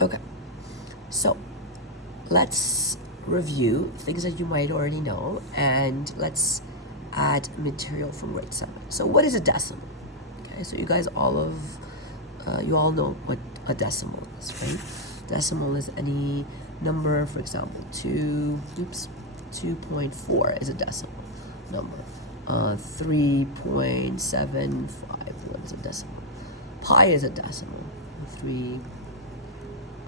Okay, so let's review things that you might already know, and let's add material from grade 7. So what is a decimal? Okay, so you guys you all know what a decimal is, right? Decimal is any number, for example, 2.4 is a decimal number. 3.75, what is a decimal? Pi is a decimal. 3.14,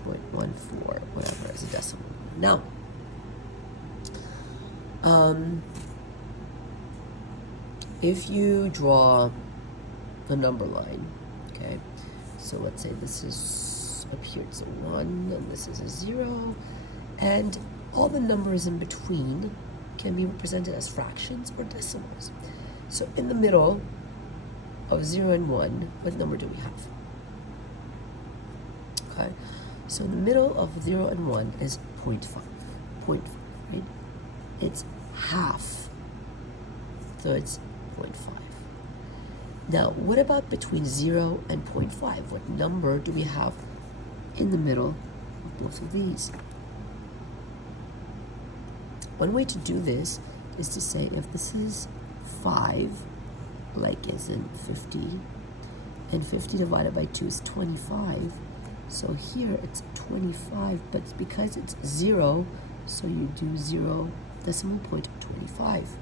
whatever is a decimal. Now, if you draw a number line, okay, so let's say this is up here, it's a 1, and this is a 0, and all the numbers in between can be represented as fractions or decimals. So in the middle of 0 and 1, what number do we have? Okay, so in the middle of 0 and 1 is 0.5, right? It's half, so it's 0.5. Now, what about between 0 and 0.5? What number do we have in the middle of both of these? One way to do this is to say if this is 5, like as in 50, and 50 divided by 2 is 25, so here it's 25, but because it's 0, so you do 0 decimal point 25.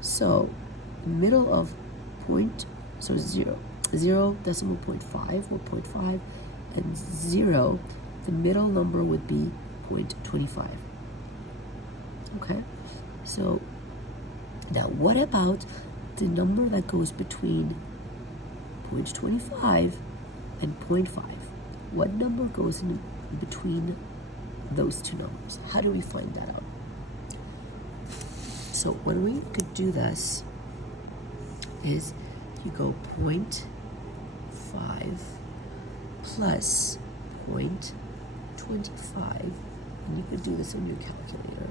So middle of so 0 decimal point 5 or 0.5, and 0, the middle number would be 0.25. Okay, so now what about the number that goes between 0.25 and 0.5? What number goes in between those two numbers? How do we find that out? So when we could do this is you go 0.5 plus 0.25, and you could do this on your calculator.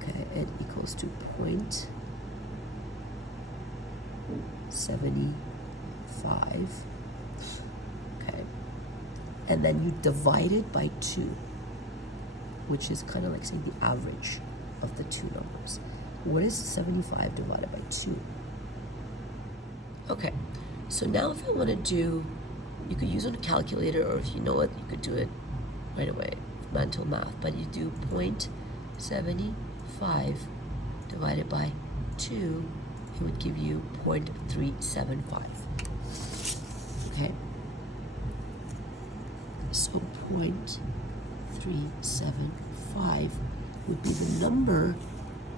Okay, it equals to 0.75. Okay, and then you divide it by 2, which is kind of like saying the average of the two numbers. What is 75 divided by 2? Okay, so now if I want to do, you could use it on a calculator, or if you know it, you could do it right away, mental math, but you do 0.75 divided by 2, it would give you 0.375. Okay, so 0.375 would be the number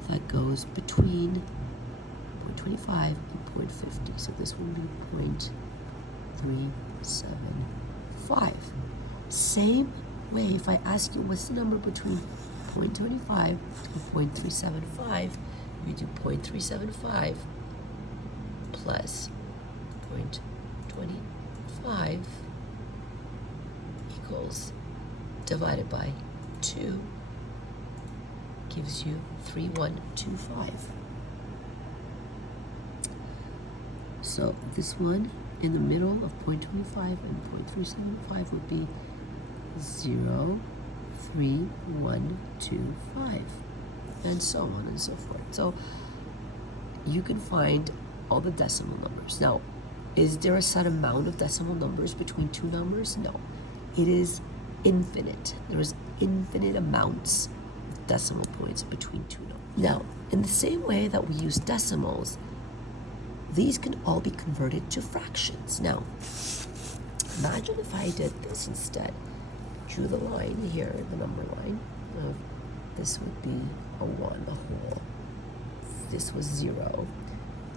that goes between 0.25 and 0.50. So this will be 0.375. Same way, if I ask you what's the number between 0.25 and 0.375, you do 0.375 plus 0.25 equals, divided by 2, gives you 3125. So this one in the middle of 0.25 and 0.375 would be 0.3125, and so on and so forth. So you can find all the decimal numbers. Now, is there a set amount of decimal numbers between two numbers? No. It is infinite. There is infinite amounts of decimal points between two numbers. Now, in the same way that we use decimals, these can all be converted to fractions. Now, imagine if I did this instead. Drew the line here, the number line. This would be a 1, a whole. This was 0.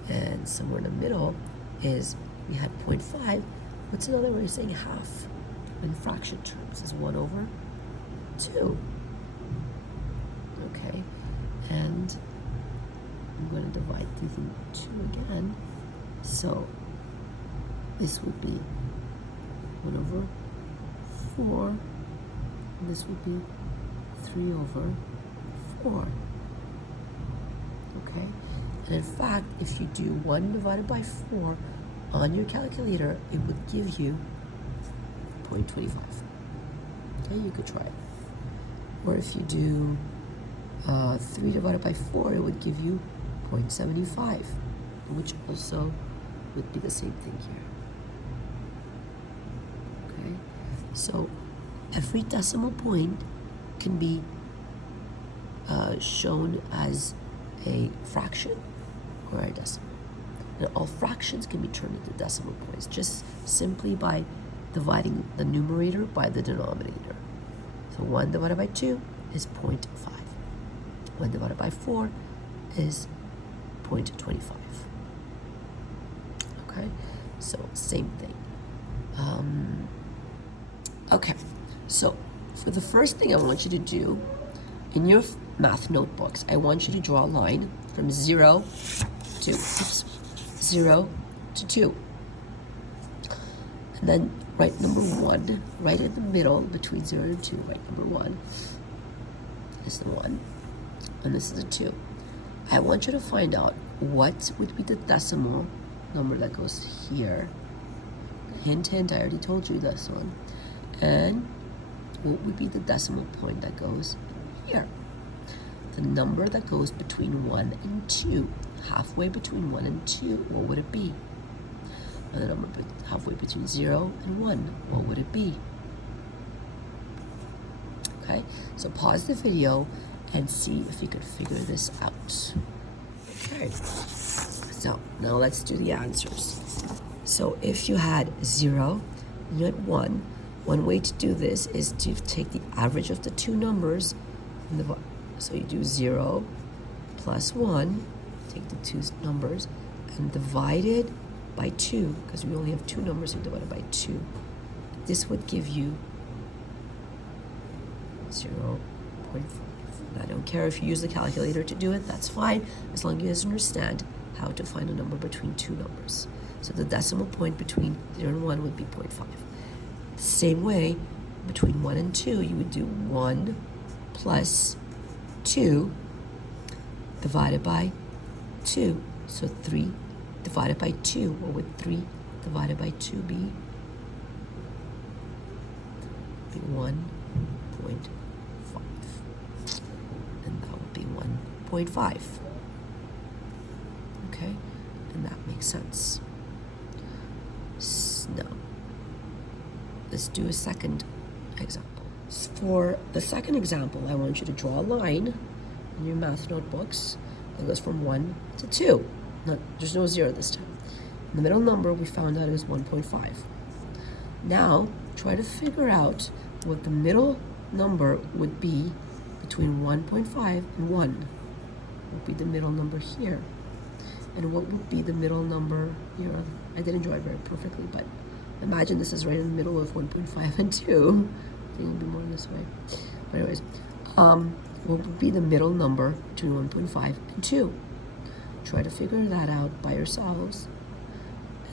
And somewhere in the middle is, we had 0.5. What's another way of saying half in fraction terms? Is 1 over 2. Okay, and I'm going to divide these into 2 again. So this would be 1 over 4, and this would be 3 over 4. Okay, and in fact, if you do 1 divided by 4 on your calculator, it would give you 0.25. Okay, you could try it. Or if you do 3 divided by 4, it would give you 0.75, which also would be the same thing here. Okay, so every decimal point can be shown as a fraction or a decimal. And all fractions can be turned into decimal points just simply by dividing the numerator by the denominator. So 1 divided by 2 is 0.5. 1 divided by 4 is 0.25. Okay, so same thing. Okay, so for the first thing I want you to do in your math notebooks, I want you to draw a line from 0 to 2. And then write number 1 right in the middle between 0 and 2. Write number 1 is the 1, and this is a 2. I want you to find out what would be the decimal number that goes here. Hint, hint, I already told you this one. And what would be the decimal point that goes here? The number that goes between 1 and 2. Halfway between 1 and 2, what would it be? And the number halfway between 0 and 1, what would it be? Okay, so pause the video and see if you could figure this out. Okay, so now let's do the answers. So if you had 0 and you had 1, one way to do this is to take the average of the two numbers. So you do 0 plus 1, take the two numbers, and divide it by 2, because we only have two numbers, so divide it by 2. This would give you 0.5. I don't care if you use the calculator to do it, that's fine, as long as you guys understand how to find a number between two numbers. So the decimal point between 0 and 1 would be 0.5. The same way, between 1 and 2, you would do 1 plus 2 divided by 2. So 3 divided by 2. What would 3 divided by 2 be? 1.5. And that would be 1.5. Okay? And that makes sense. Now, let's do a second example. For the second example, I want you to draw a line in your math notebooks that goes from 1 to 2. There's no 0 this time. The middle number we found out is 1.5. Now, try to figure out what the middle number would be between 1.5 and 1. What would be the middle number here? And what would be the middle number here? I didn't draw it very perfectly, but imagine this is right in the middle of 1.5 and 2. I think it would be more this way. But anyways, what would be the middle number between 1.5 and 2? Try to figure that out by yourselves,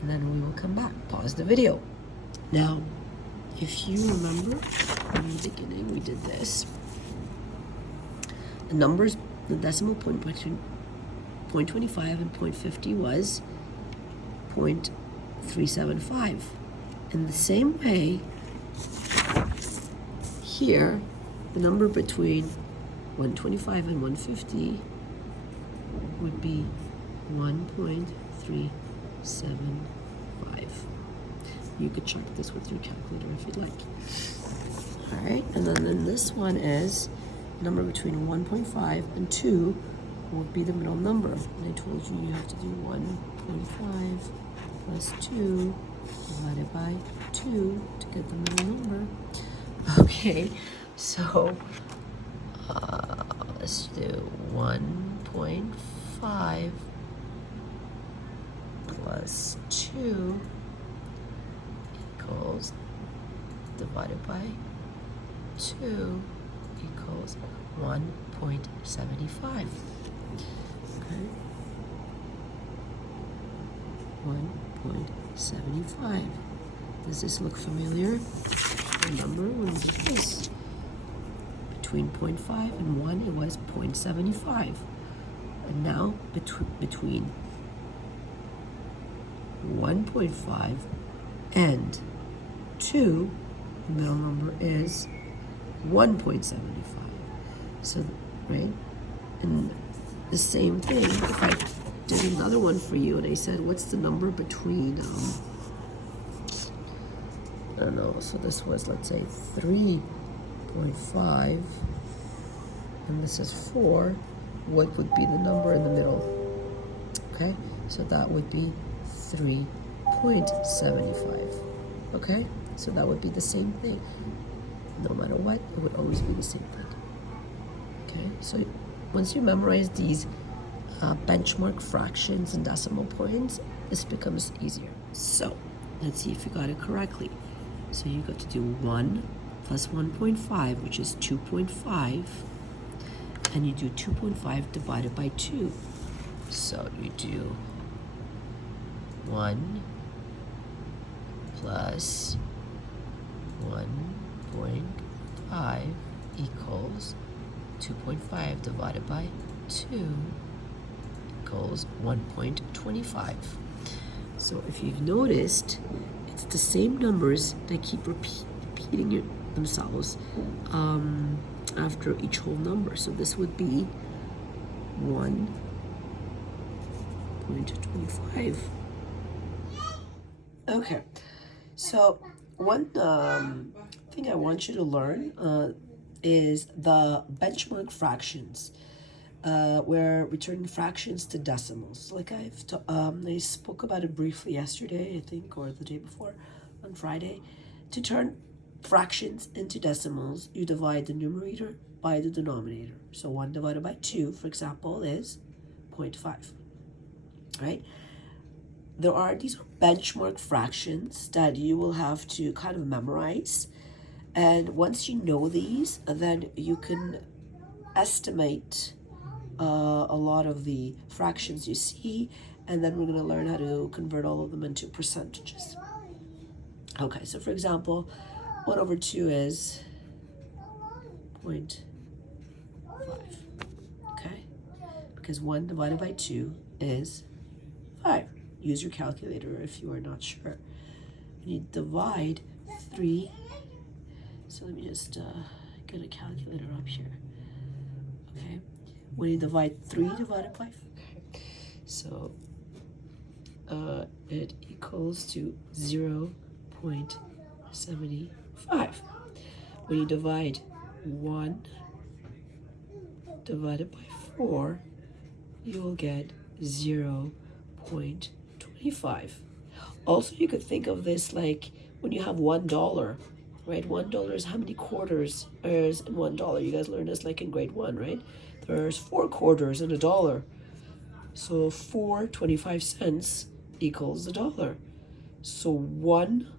and then we will come back. Pause the video. Now, if you remember in the beginning, we did this. The numbers, the decimal point between 0.25 and 0.50 was 0.375. In the same way, here, the number between 125 and 150 would be 1.375. You could check this with your calculator if you'd like. All right, and then this one is number between 1.5 and 2 would be the middle number. And I told you you have to do 1.5 plus 2 divided by 2 to get the middle number. Okay, so let's do 1.5 plus 2 equals, divided by 2 equals 1.75. Okay, 1.75. Does this look familiar? Remember when we did this? Between 0.5 and 1, it was 0.75. And now between 1.5 and 2, the middle number is 1.75. So, right? And the same thing, if I did another one for you and I said, what's the number between, I don't know, so this was, let's say, 3.5, and this is 4, what would be the number in the middle? Okay, so that would be 3.75. Okay, so that would be the same thing. No matter what, it would always be the same thing. Okay, so once you memorize these benchmark fractions and decimal points, this becomes easier. So let's see if you got it correctly. So you got to do 1 plus 1.5, which is 2.5, and you do 2.5 divided by 2. So you do 1 plus 1.5 equals 2.5 divided by 2 equals 1.25. So if you've noticed, it's the same numbers that keep repeating themselves after each whole number. So this would be 1.25. Okay, so one thing I want you to learn is the benchmark fractions. We're returning fractions to decimals. Like I spoke about it briefly yesterday, I think, or the day before, on Friday. To turn fractions into decimals, you divide the numerator by the denominator. So 1 divided by 2, for example, is 0.5, right? These are benchmark fractions that you will have to kind of memorize. And once you know these, then you can estimate a lot of the fractions you see, and then we're going to learn how to convert all of them into percentages. Okay, so for example, 1 over 2 is 0.5, okay? Because 1 divided by 2 is 5. Use your calculator if you are not sure. When you divide 3, so let me just get a calculator up here. Okay, when you divide 3 divided by 5, so it equals to 0.75. When you divide 1 divided by 4, you will get 0.25. Also, you could think of this like when you have $1, right? $1 is how many quarters is in $1? You guys learned this like in grade 1, right? There's 4 quarters in $1. So 4 25-cents equals $1. So 1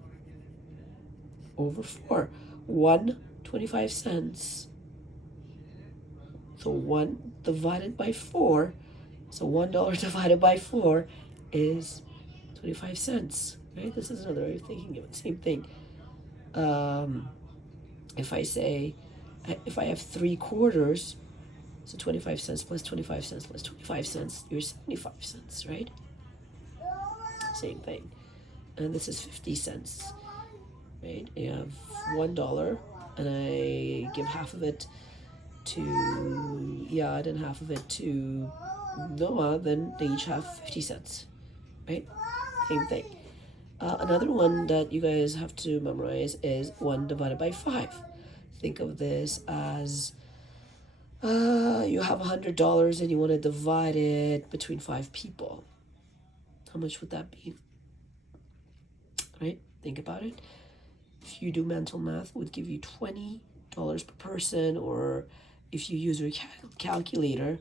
over 4. 1 25-cents. So 1 divided by 4. So $1 divided by 4 is 25 cents, right? This is another way of thinking of it. Same thing. If I say, if I have 3 quarters, so 25 cents plus 25 cents plus 25 cents, you're 75 cents, right? Same thing. And this is 50 cents, right? You have $1, and I give half of it to Yad and half of it to Noah, then they each have 50 cents, right? Same thing. Another one that you guys have to memorize is 1 divided by 5. Think of this as you have $100 and you want to divide it between 5 people. How much would that be? Right? Think about it. If you do mental math, it would give you $20 per person, or if you use your calculator,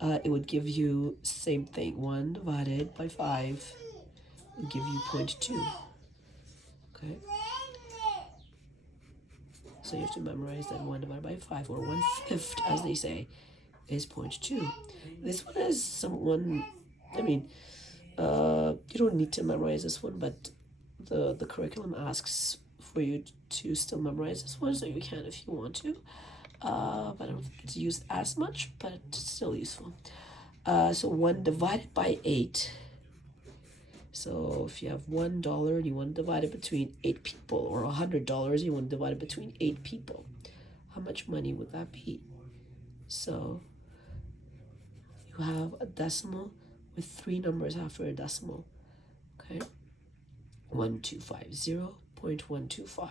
it would give you same thing. 1 divided by 5 will give you 0.2. Okay? So you have to memorize that 1 divided by 5, or 1/5, as they say, is 0.2. This one is someone, I mean, you don't need to memorize this one, but the curriculum asks for you to still memorize this one, so you can if you want to. But I don't think it's used as much, but it's still useful. So 1 divided by 8. So if you have $1 and you want to divide it between 8 people, or $100, you want to divide it between 8 people. how much money would that be? So you have a decimal with 3 numbers after a decimal. Okay, 1250.125.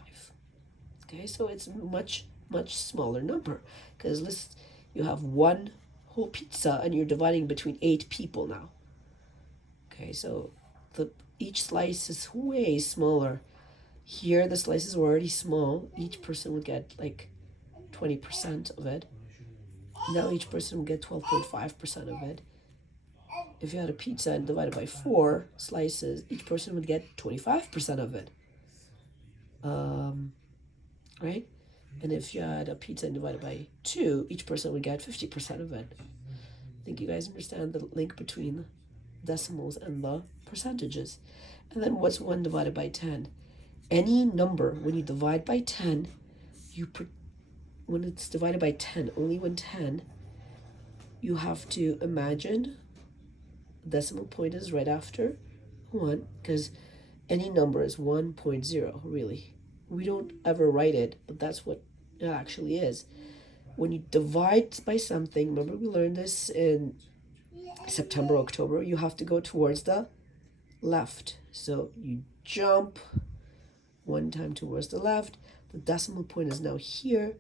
Okay, so it's much smaller number, because you have one whole pizza and you're dividing between 8 people now. Okay, so each slice is way smaller. Here the slices were already small. Each person would get like 20% of it. Now each person would get 12.5% of it. If you had a pizza and divided by 4 slices, each person would get 25% of it. Right? And if you had a pizza and divided by 2, each person would get 50% of it. I think you guys understand the link between decimals and the percentages. And then what's 1 divided by 10? Any number, when you divide by 10, when it's divided by 10, only when 10, you have to imagine the decimal point is right after 1, because any number is 1.0, really. We don't ever write it, but that's what it actually is. When you divide by something, remember we learned this in September, October, you have to go towards the left. So you jump 1 time towards the left. The decimal point is now here,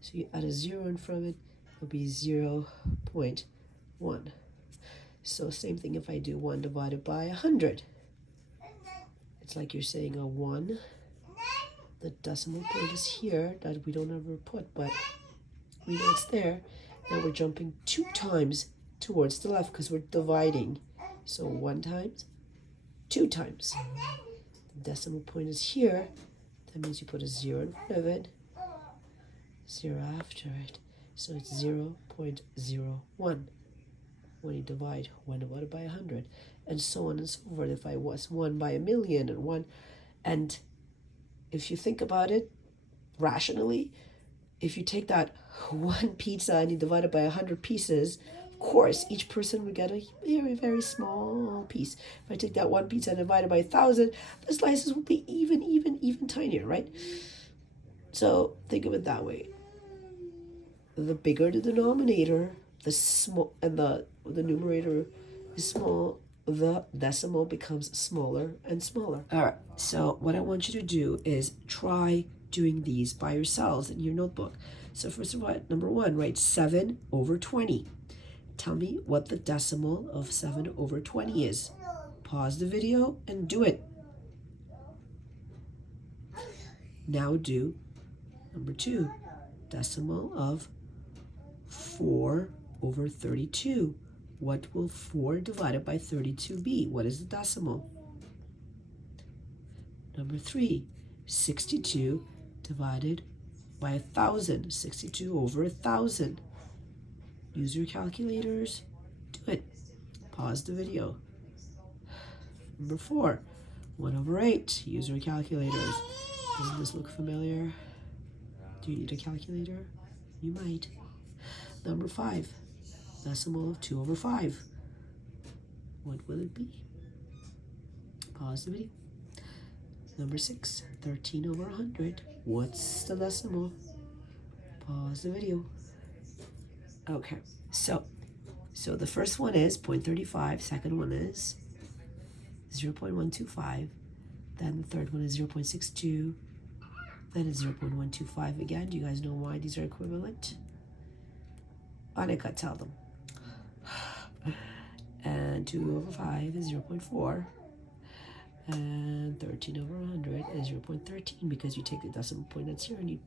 so you add a 0 in front of it. It'll be 0.1. So same thing if I do 1 divided by 100. It's like you're saying a 1. The decimal point is here, that we don't ever put, but we know it's there. Now we're jumping 2 times towards the left because we're dividing. So 1 times, 2 times. The decimal point is here. That means you put a 0 in front of it, 0 after it. So it's 0.01 when you divide 1 divided by 100, and so on and so forth. If I was 1 by 1,000,000 and 1, and if you think about it rationally, if you take that 1 pizza and you divide it by 100 pieces, of course, each person would get a very, very small piece. If I take that 1 pizza and divide it by 1,000, the slices will be even tinier, right? So think of it that way. The bigger the denominator, the small, and the numerator is small, the decimal becomes smaller and smaller. All right, so what I want you to do is try doing these by yourselves in your notebook. So first of all, number 1, write 7 over 20. Tell me what the decimal of 7 over 20 is. Pause the video and do it. Now do number 2, decimal of 4 over 32. What will 4 divided by 32 be? What is the decimal? Number 3, 62 divided by 1,000. 62 over 1,000. Use your calculators. Do it. Pause the video. Number 4, 1 over 8. Use your calculators. Doesn't this look familiar? Do you need a calculator? You might. Number 5, decimal of 2 over 5. What will it be? Pause the video. Number 6, 13 over 100. What's the decimal? Pause the video. Okay, so the first one is 0.35, second one is 0.125, then the third one is 0.62, then it's 0.125 again. Do you guys know why these are equivalent? Annika, tell them. And 2 over 5 is 0.4. And 13 over 100 is 0.13, because you take the decimal point that's here and you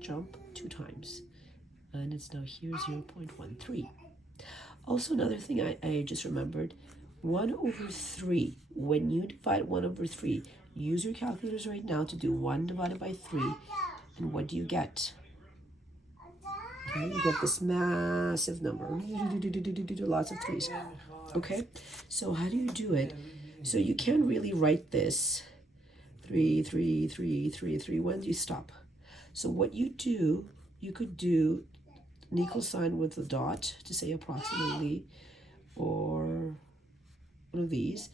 jump 2 times. And it's now here 0.13. Also, another thing I just remembered, 1 over 3. When you divide 1 over 3, use your calculators right now to do 1 divided by 3. And what do you get? Okay, you get this massive number. Lots of 3's. Okay, so how do you do it? So you can't really write this 3, 3, 3, 3, 3. When do you stop? So what you do, you could do an equal sign with a dot to say approximately, or one of these.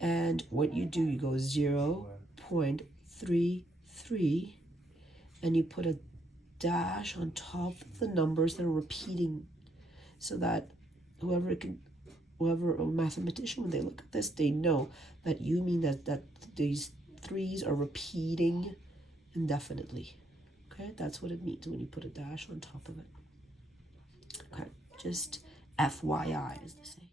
And what you do, you go 0.33, and you put a dash on top of the numbers that are repeating, so that whoever a mathematician, when they look at this, they know that you mean that these threes are repeating indefinitely. Okay, that's what it means when you put a dash on top of it. Okay, just FYI, as they say.